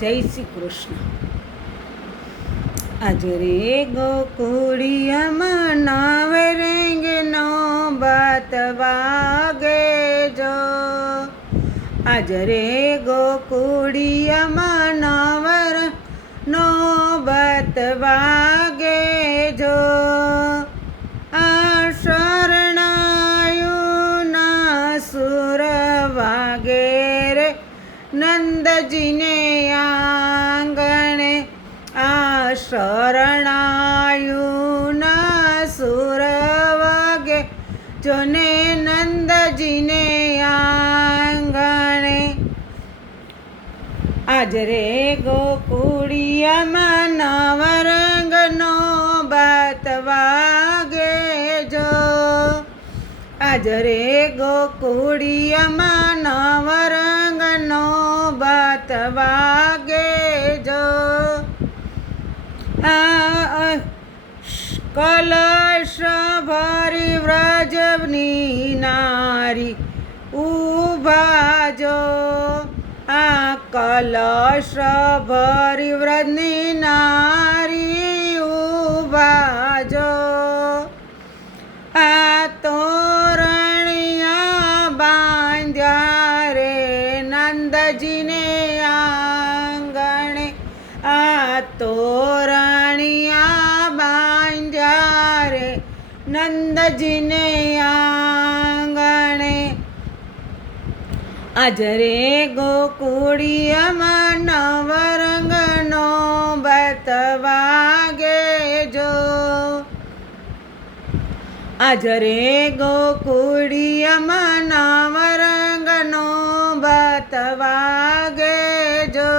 જય શ્રી કૃષ્ણ. આજ રે ગોકુળિયામાં નવે રેંગનો બાત વાગે જો. આજ રે ગોકુળિયામાં નવર નો બાત વાગે જો. આ શરણાયુના સુર વાગે રે નંદજીને આંગણે. આ શરણાયુના સુર વાગે જોને નંદજીને આંગણે. આજ રે ગોકુળિયામાં નવરંગનો બાત વાગે જો. આજ રે ગોકુળિયામાં નવરંગનો બાત વાગે જો. આ કલશ ભરી વ્રજની નારી ઊભા જો. આ કલશ ભરી વ્રજની નારી ઊભા જો. આ તોરણિયા બાંધ્યા રે નંદજીને આંગણે. આ તોરણિયા બાંધ્યા રે નંદજીને આંગણે. આજ રે ગોકુળિયામાં નવરંગનો બાત વાગે જો. આજ રે ગોકુળિયામાં નવરંગનો બાત વાગે જો.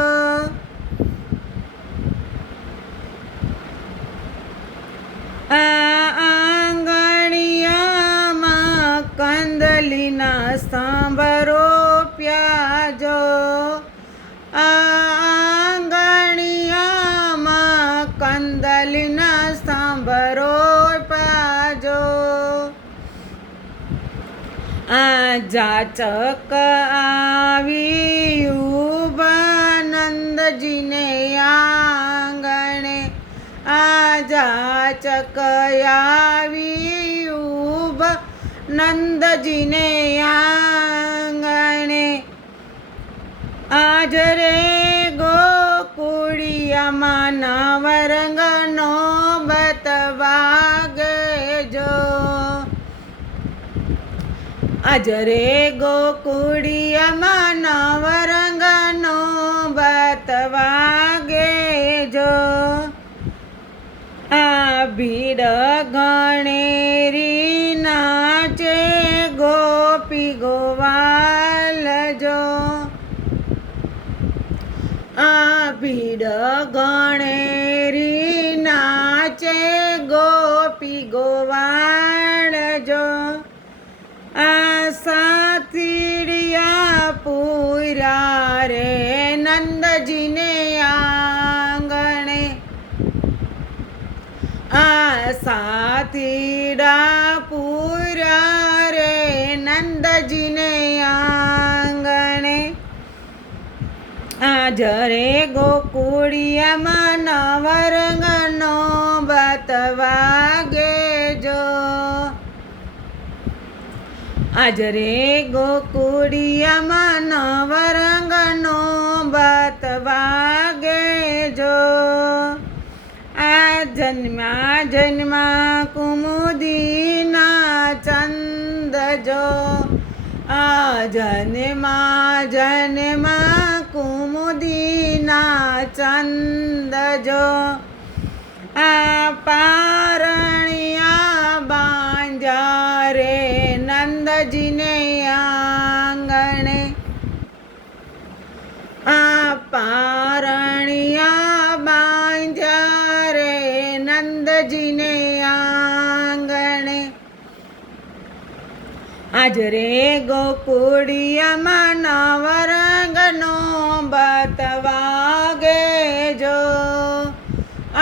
આ આંગણિયામાં કંદલીના સ્તંભ રોપ્યા જો. આ આંગણિયામાં કંદલીના સ્તંભ રોપ્યા જો. આ જાચક આવી ઊભા નંદજીને આંગણે. આ જાચક આવી ઊભા નંદજીને આંગણે. આજ રે ગોકુળિયામાં નવરંગનો બાત વાગે જો. આજ રે ગોકુળિયામાં નવરંગનો બાત વાગે જો. આ ભીડ ગણેરી નાચે ગોપી ગોવાલ જો. આ ભીડ ગણેરી નાચે ગોપી ગોવાળ જો. આ સાથીડિયા પૂર્યા રે નંદજીને આંગણે. આ સાથીડા પૂર્યા રે નંદજીને આંગણે. આજ રે ગોકુળિયામાં નવરંગનો બાત વાગે જો. આજ રે ગોકુળિયામાં નવરંગનો બાત વાગે જો. આ જન્મા જન્મા કુમુદીના ચંદ જો. આ જન્મા જન્મા કુમુદીના ચંદ જો. આ પારણિયા બાંધ્યા રે નંદજીને આંગણે. આ પારણિયા બાંધ્યા રે નંદજીને આંગણે. આજ રે ગોકુળિયામાં નવરંગનો બાત વાગે જો.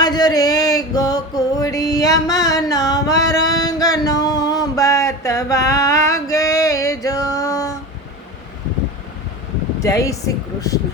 આજ રે ગોકુળિયામાં નવરંગનો બાત વાગે જો. જય શ્રી કૃષ્ણ.